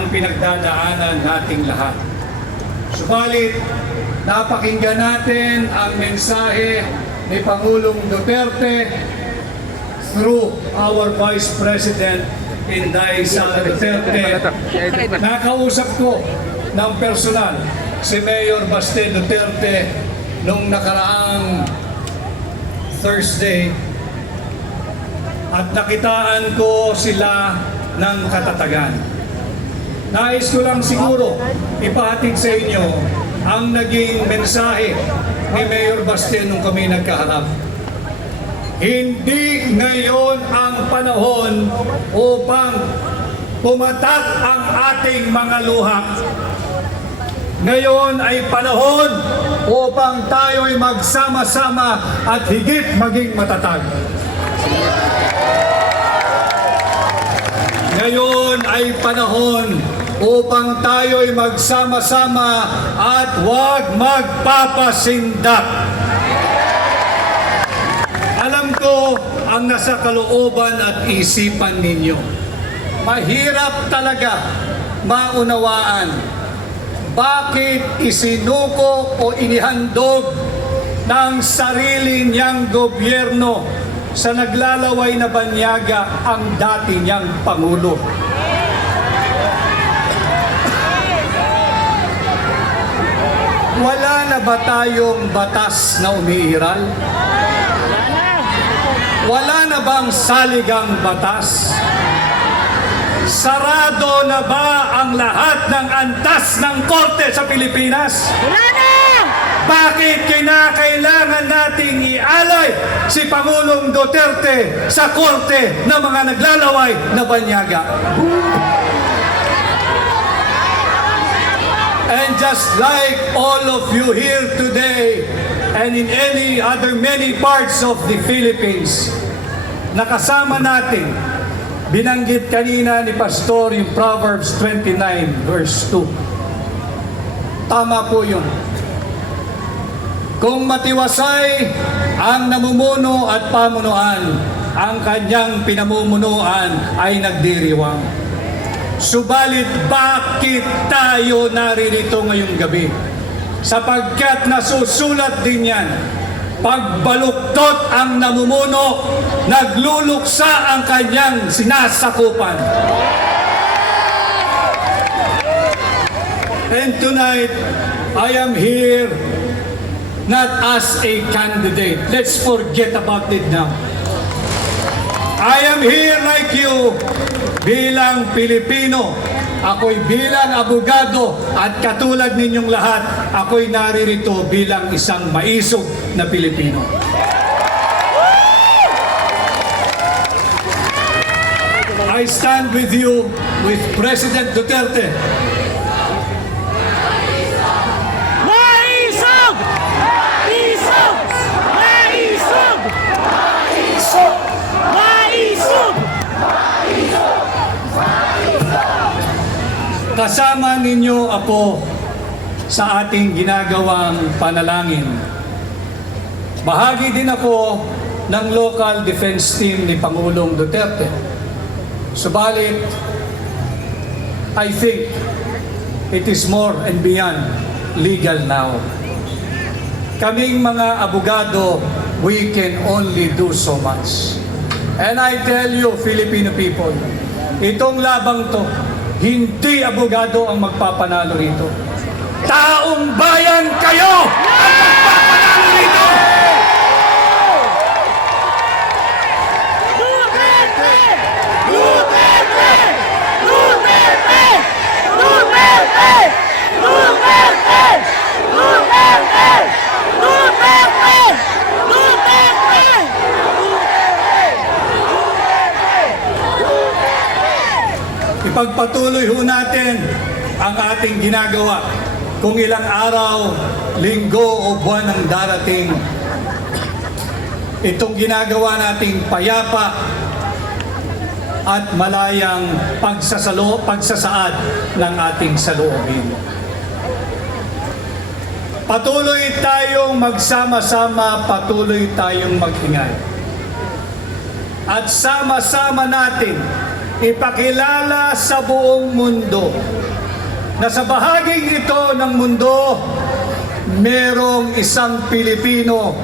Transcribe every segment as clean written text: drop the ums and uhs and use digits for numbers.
ang pinagdadaanan nating lahat. Subalit, napakinggan natin ang mensahe ni Pangulong Duterte through our Vice President Inday Sara Duterte. Nakausap ko ng personal si Mayor Baste Duterte nung nakaraang Thursday at nakitaan ko sila ng katatagan. Nais ko lang siguro ipahatid sa inyo ang naging mensahe ni Mayor Baste nung kami nagkaharap. Hindi ngayon ang panahon upang pumatak ang ating mga luha. Ngayon ay panahon upang tayo'y magsama-sama at higit maging matatag. Ngayon ay panahon upang tayo'y magsama-sama at huwag magpapasindak. Alam ko ang nasa kalooban at isipan ninyo. Mahirap talaga maunawaan bakit isinuko o inihandog ng sarili niyang gobyerno sa naglalaway na banyaga ang dati niyang Pangulo. Wala na ba tayong batas na umiiral? Wala na bang saligang batas? Sarado na ba ang lahat ng antas ng korte sa Pilipinas? Wala na! Bakit kinakailangan nating ialay si Pangulong Duterte sa korte ng mga naglalaway na banyaga? And just like all of you here today and in any other many parts of the Philippines, nakasama natin, binanggit kanina ni Pastor yung Proverbs 29 verse 2. Tama po yun. Kung matiwasay ang namumuno at pamunuan, ang kanyang pinamumunuan ay nagdiriwang. Subalit bakit tayo naririto ngayong gabi? Sapagkat nasusulat din yan, pagbaluktot ang namumuno, nagluluksa ang kanyang sinasakupan. And tonight, I am here not as a candidate. Let's forget about it now. I am here like you bilang Pilipino. Ako'y bilang abogado at katulad ninyong lahat, ako'y naririto bilang isang maisog na Pilipino. I stand with you, with President Duterte. Maisog! Maisog! Maisog! Maisog! Maisog! Kasama ninyo ako sa ating ginagawang panalangin. Bahagi din ako ng local defense team ni Pangulong Duterte. Subalit, I think it is more and beyond legal now. Kaming mga abogado, we can only do so much. And I tell you, Filipino people, itong labang to, hindi abogado ang magpapanalo rito. Taong bayan kayo ang magpapanalo rito! Duterte! Duterte! Duterte! Duterte! Duterte! Duterte! Duterte! Ipagpatuloy ho natin ang ating ginagawa. Kung ilang araw, linggo o buwan ang darating, itong ginagawa nating payapa at malayang pagsasaad ng ating saloobin. Patuloy tayong magsama-sama, patuloy tayong mag-ingay. At sama-sama natin ipakilala sa buong mundo na sa bahaging ito ng mundo, merong isang Pilipino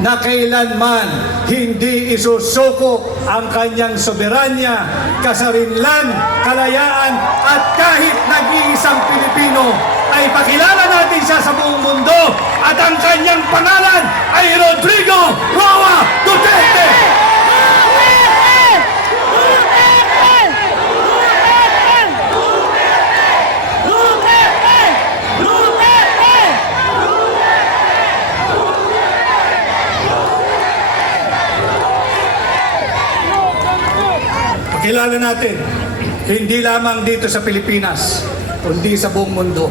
na kailanman hindi isusuko ang kanyang soberanya, kasarinlan, kalayaan, at kahit nag-iisang Pilipino ay pakilala natin siya sa buong mundo at ang kanyang pangalan ay Rodrigo Roa Duterte! Kilala natin, hindi lamang dito sa Pilipinas, kundi sa buong mundo.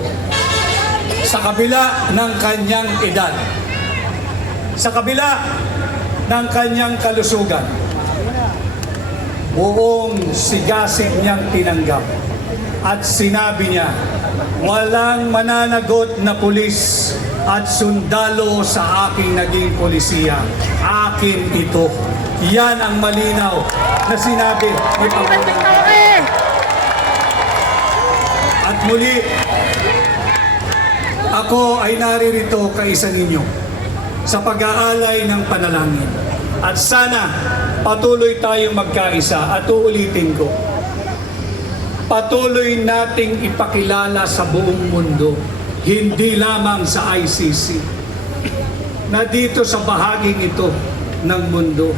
Sa kabila ng kanyang edad, sa kabila ng kanyang kalusugan, buong sigasig niyang tinanggap at sinabi niya, walang mananagot na pulis at sundalo sa aking naging polisiya. Akin ito. Yan ang malinaw na sinabi ni Pangulong. At muli, ako ay naririto kaisa ninyo sa pag-aalay ng panalangin. At sana patuloy tayong magkaisa at uulitin ko. Patuloy nating ipakilala sa buong mundo, hindi lamang sa ICC, na dito sa bahaging ito ng mundo,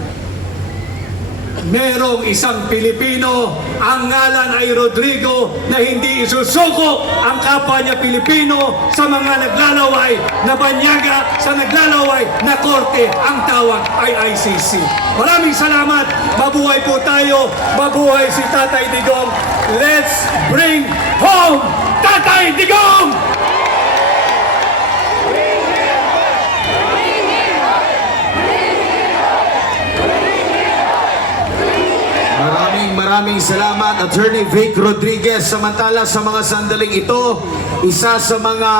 merong isang Pilipino, ang ngalan ay Rodrigo, na hindi isusuko ang kapwa niya Pilipino sa mga naglalaway na banyaga, sa naglalaway na korte. Ang tawag ay ICC. Maraming salamat. Mabuhay po tayo. Mabuhay si Tatay Digong. Let's bring home Tatay Digong! Maraming salamat, Attorney Vic Rodriguez. Samantala sa mga sandaling ito, isa sa mga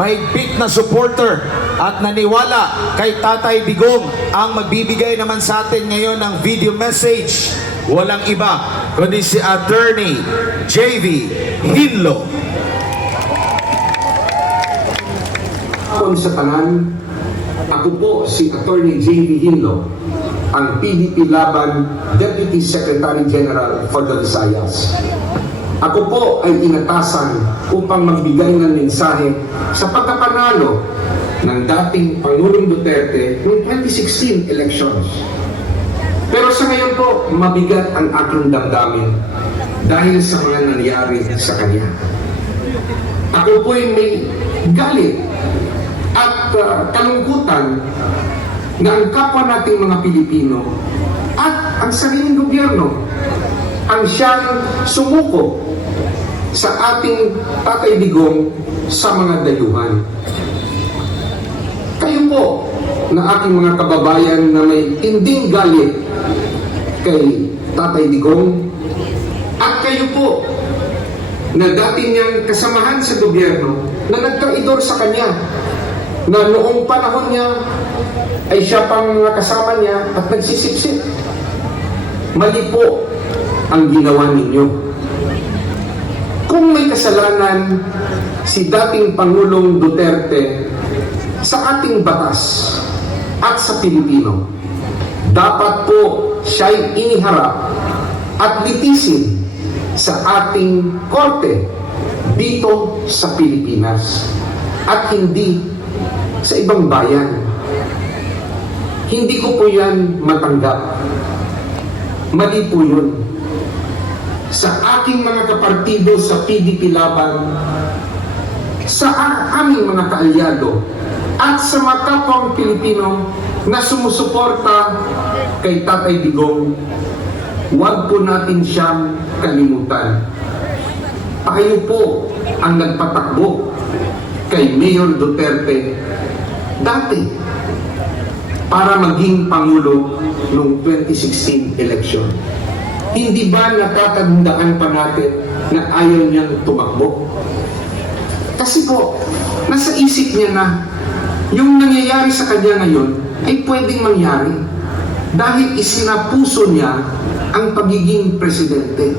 mahigpit na supporter at naniwala kay Tatay Digong ang magbibigay naman sa atin ngayon ng video message. Walang iba kundi si Attorney JV Hinlo. Sa tanan, ako po si Attorney J.V. Hinlo, ang PDP Laban Deputy Secretary General for the Visayas. Ako po ay inatasan upang magbigay ng mensahe sa pagkapanalo ng dating Pangulong Duterte noong 2016 elections. Pero sa ngayon po, mabigat ang aking damdamin dahil sa mga nangyari sa kanya. Ako po ay may galit at kalungkutan na ang kapwa nating mga Pilipino at ang sariling gobyerno ang siyang sumuko sa ating Tatay Digong sa mga dayuhan. Kayo po na ating mga kababayan na may tinding galit kay Tatay Digong at kayo po na dati niyang kasamahan sa gobyerno na nagtraidor sa kanya, na noong panahon niya ay siya pang kasama niya at nagsisipsip. Mali po ang ginawa ninyo. Kung may kasalanan si dating Pangulong Duterte sa ating batas at sa Pilipino, dapat po siya'y iniharap at litisin sa ating korte dito sa Pilipinas at hindi sa ibang bayan. Hindi ko po yan matanggap. Mali po yun. Sa aking mga kapartido sa PDP Laban, sa aming mga kaalyado, at sa mga kapwang Pilipino na sumusuporta kay Tatay Digong, huwag po natin siyang kalimutan. Kayo po ang nagpatakbo kay Mayor Duterte dati para maging Pangulo noong 2016 election. Hindi ba natatandaan pa natin na ayaw niyang tumakbo? Kasi po, nasa isip niya na yung nangyayari sa kanya ngayon ay pwedeng mangyari dahil isinapuso niya ang pagiging presidente.